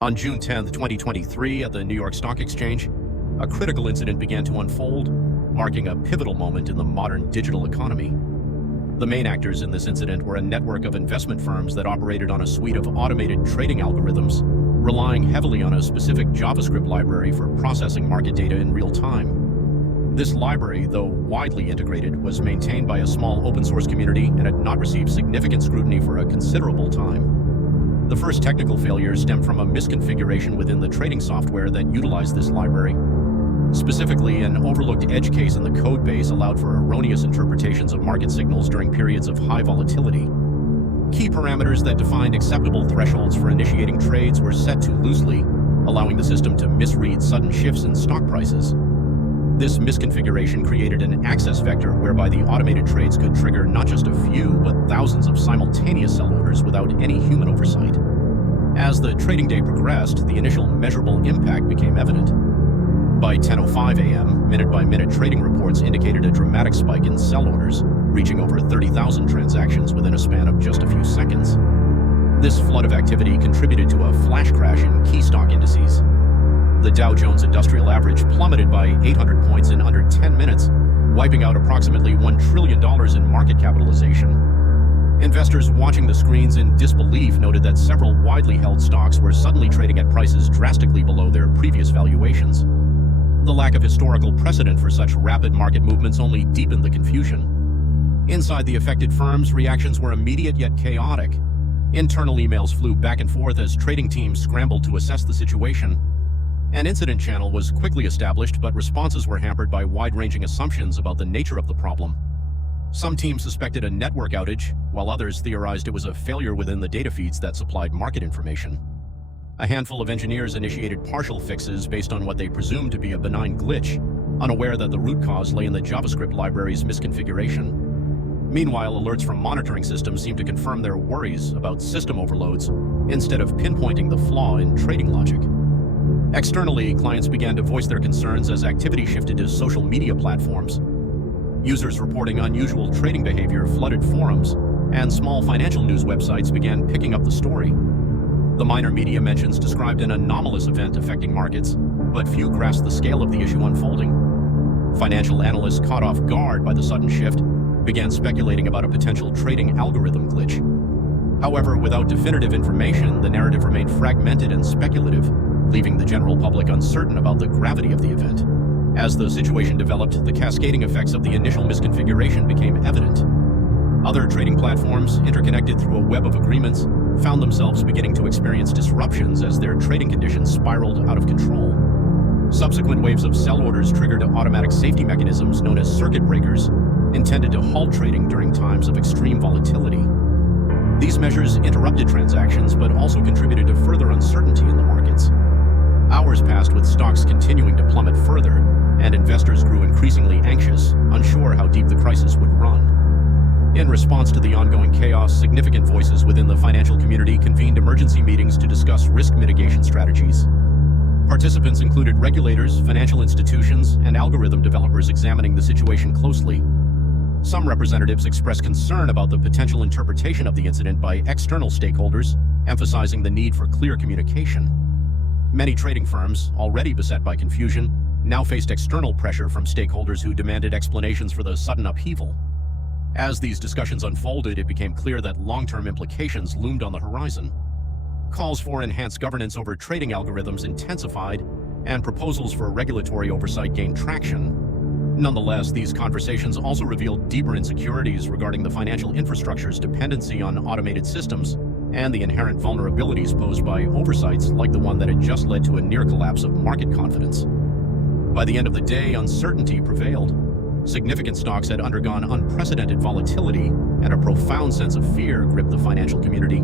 On June 10, 2023, at the New York Stock Exchange, a critical incident began to unfold, marking a pivotal moment in the modern digital economy. The main actors in this incident were a network of investment firms that operated on a suite of automated trading algorithms, relying heavily on a specific JavaScript library for processing market data in real time. This library, though widely integrated, was maintained by a small open-source community and had not received significant scrutiny for a considerable time. The first technical failure stemmed from a misconfiguration within the trading software that utilized this library. Specifically, an overlooked edge case in the code base allowed for erroneous interpretations of market signals during periods of high volatility. Key parameters that defined acceptable thresholds for initiating trades were set too loosely, allowing the system to misread sudden shifts in stock prices. This misconfiguration created an access vector whereby the automated trades could trigger not just a few, but thousands of simultaneous sell orders without any human oversight. As the trading day progressed, the initial measurable impact became evident. By 10:05 a.m., minute-by-minute trading reports indicated a dramatic spike in sell orders, reaching over 30,000 transactions within a span of just a few seconds. This flood of activity contributed to a flash crash in key stock indices. The Dow Jones Industrial Average plummeted by 800 points in under 10 minutes, wiping out approximately $1 trillion in market capitalization. Investors watching the screens in disbelief noted that several widely held stocks were suddenly trading at prices drastically below their previous valuations. The lack of historical precedent for such rapid market movements only deepened the confusion. Inside the affected firms, reactions were immediate yet chaotic. Internal emails flew back and forth as trading teams scrambled to assess the situation. An incident channel was quickly established, but responses were hampered by wide-ranging assumptions about the nature of the problem. Some teams suspected a network outage, while others theorized it was a failure within the data feeds that supplied market information. A handful of engineers initiated partial fixes based on what they presumed to be a benign glitch, unaware that the root cause lay in the JavaScript library's misconfiguration. Meanwhile, alerts from monitoring systems seemed to confirm their worries about system overloads instead of pinpointing the flaw in trading logic. Externally, clients began to voice their concerns as activity shifted to social media platforms. Users reporting unusual trading behavior flooded forums, and small financial news websites began picking up the story. The minor media mentions described an anomalous event affecting markets, but few grasped the scale of the issue unfolding. Financial analysts caught off guard by the sudden shift began speculating about a potential trading algorithm glitch. However, without definitive information, the narrative remained fragmented and speculative, leaving the general public uncertain about the gravity of the event. As the situation developed, the cascading effects of the initial misconfiguration became evident. Other trading platforms, interconnected through a web of agreements, found themselves beginning to experience disruptions as their trading conditions spiraled out of control. Subsequent waves of sell orders triggered automatic safety mechanisms known as circuit breakers, intended to halt trading during times of extreme volatility. These measures interrupted transactions, but also contributed to further uncertainty in the markets. Hours passed with stocks continuing to plummet further, and investors grew increasingly anxious, unsure how deep the crisis would run. In response to the ongoing chaos, significant voices within the financial community convened emergency meetings to discuss risk mitigation strategies. Participants included regulators, financial institutions, and algorithm developers examining the situation closely. Some representatives expressed concern about the potential interpretation of the incident by external stakeholders, emphasizing the need for clear communication. Many trading firms, already beset by confusion, now faced external pressure from stakeholders who demanded explanations for the sudden upheaval. As these discussions unfolded, it became clear that long-term implications loomed on the horizon. Calls for enhanced governance over trading algorithms intensified, and proposals for regulatory oversight gained traction. Nonetheless, these conversations also revealed deeper insecurities regarding the financial infrastructure's dependency on automated systems and the inherent vulnerabilities posed by oversights like the one that had just led to a near collapse of market confidence. By the end of the day, uncertainty prevailed. Significant stocks had undergone unprecedented volatility, and a profound sense of fear gripped the financial community.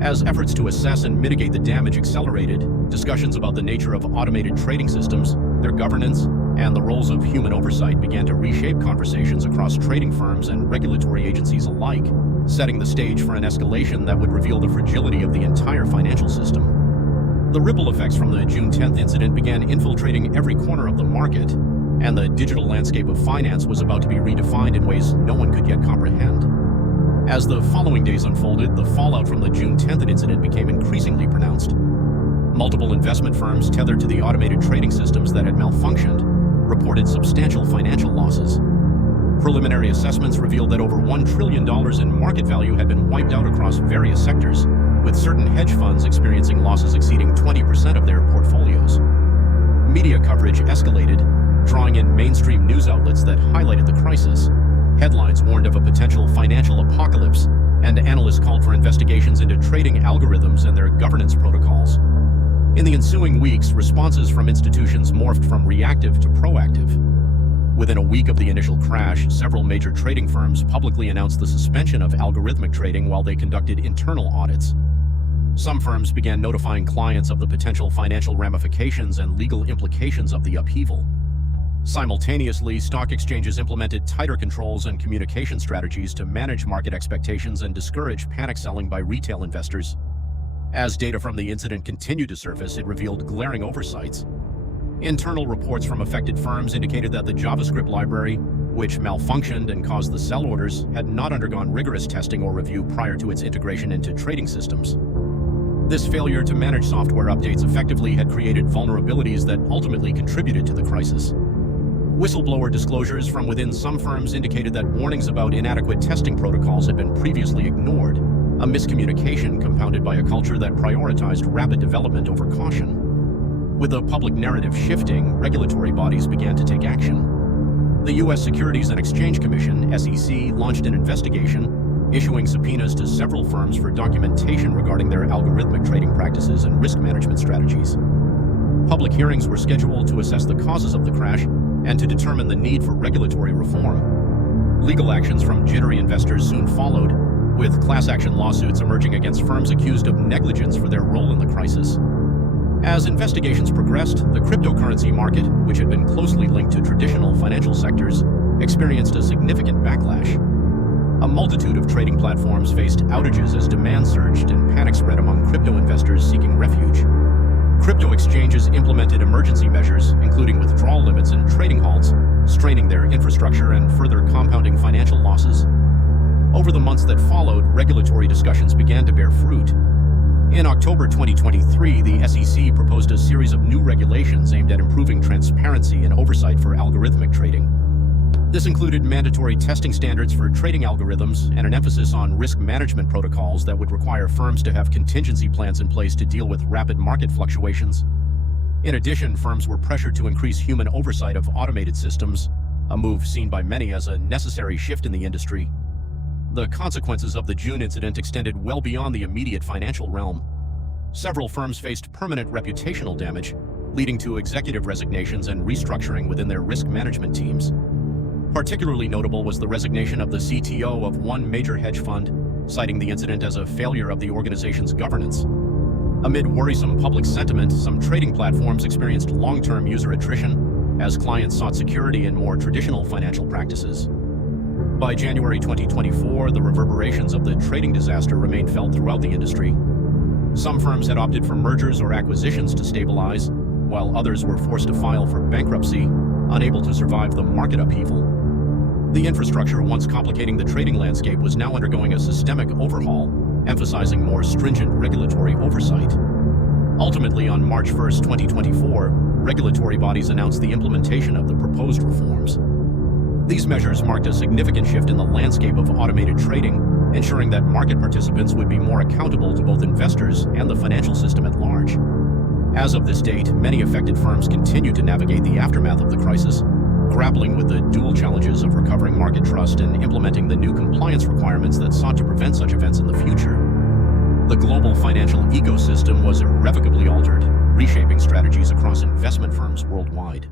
As efforts to assess and mitigate the damage accelerated, discussions about the nature of automated trading systems, their governance, and the roles of human oversight began to reshape conversations across trading firms and regulatory agencies alike, setting the stage for an escalation that would reveal the fragility of the entire financial system. The ripple effects from the June 10th incident began infiltrating every corner of the market, and the digital landscape of finance was about to be redefined in ways no one could yet comprehend. As the following days unfolded, the fallout from the June 10th incident became increasingly pronounced. Multiple investment firms tethered to the automated trading systems that had malfunctioned reported substantial financial losses. Preliminary assessments revealed that over $1 trillion in market value had been wiped out across various sectors, with certain hedge funds experiencing losses exceeding 20% of their portfolios. Media coverage escalated, drawing in mainstream news outlets that highlighted the crisis. Headlines warned of a potential financial apocalypse, and analysts called for investigations into trading algorithms and their governance protocols. In the ensuing weeks, responses from institutions morphed from reactive to proactive. Within a week of the initial crash, several major trading firms publicly announced the suspension of algorithmic trading while they conducted internal audits. Some firms began notifying clients of the potential financial ramifications and legal implications of the upheaval. Simultaneously, stock exchanges implemented tighter controls and communication strategies to manage market expectations and discourage panic selling by retail investors. As data from the incident continued to surface, it revealed glaring oversights. Internal reports from affected firms indicated that the JavaScript library, which malfunctioned and caused the sell orders, had not undergone rigorous testing or review prior to its integration into trading systems. This failure to manage software updates effectively had created vulnerabilities that ultimately contributed to the crisis. Whistleblower disclosures from within some firms indicated that warnings about inadequate testing protocols had been previously ignored, a miscommunication compounded by a culture that prioritized rapid development over caution. With the public narrative shifting, regulatory bodies began to take action. The U.S. Securities and Exchange Commission, SEC, launched an investigation, issuing subpoenas to several firms for documentation regarding their algorithmic trading practices and risk management strategies. Public hearings were scheduled to assess the causes of the crash and to determine the need for regulatory reform. Legal actions from jittery investors soon followed, with class action lawsuits emerging against firms accused of negligence for their role in the crisis. As investigations progressed, the cryptocurrency market, which had been closely linked to traditional financial sectors, experienced a significant backlash. A multitude of trading platforms faced outages as demand surged and panic spread among crypto investors seeking refuge. Crypto exchanges implemented emergency measures, including withdrawal limits and trading halts, straining their infrastructure and further compounding financial losses. Over the months that followed, regulatory discussions began to bear fruit. In October 2023, the SEC proposed a series of new regulations aimed at improving transparency and oversight for algorithmic trading. This included mandatory testing standards for trading algorithms and an emphasis on risk management protocols that would require firms to have contingency plans in place to deal with rapid market fluctuations. In addition, firms were pressured to increase human oversight of automated systems, a move seen by many as a necessary shift in the industry. The consequences of the June incident extended well beyond the immediate financial realm. Several firms faced permanent reputational damage, leading to executive resignations and restructuring within their risk management teams. Particularly notable was the resignation of the CTO of one major hedge fund, citing the incident as a failure of the organization's governance. Amid worrisome public sentiment, some trading platforms experienced long-term user attrition as clients sought security in more traditional financial practices. By January 2024, the reverberations of the trading disaster remained felt throughout the industry. Some firms had opted for mergers or acquisitions to stabilize, while others were forced to file for bankruptcy, unable to survive the market upheaval. The infrastructure once complicating the trading landscape was now undergoing a systemic overhaul, emphasizing more stringent regulatory oversight. Ultimately, on March 1, 2024, regulatory bodies announced the implementation of the proposed reforms. These measures marked a significant shift in the landscape of automated trading, ensuring that market participants would be more accountable to both investors and the financial system at large. As of this date, many affected firms continue to navigate the aftermath of the crisis, grappling with the dual challenges of recovering market trust and implementing the new compliance requirements that sought to prevent such events in the future. The global financial ecosystem was irrevocably altered, reshaping strategies across investment firms worldwide.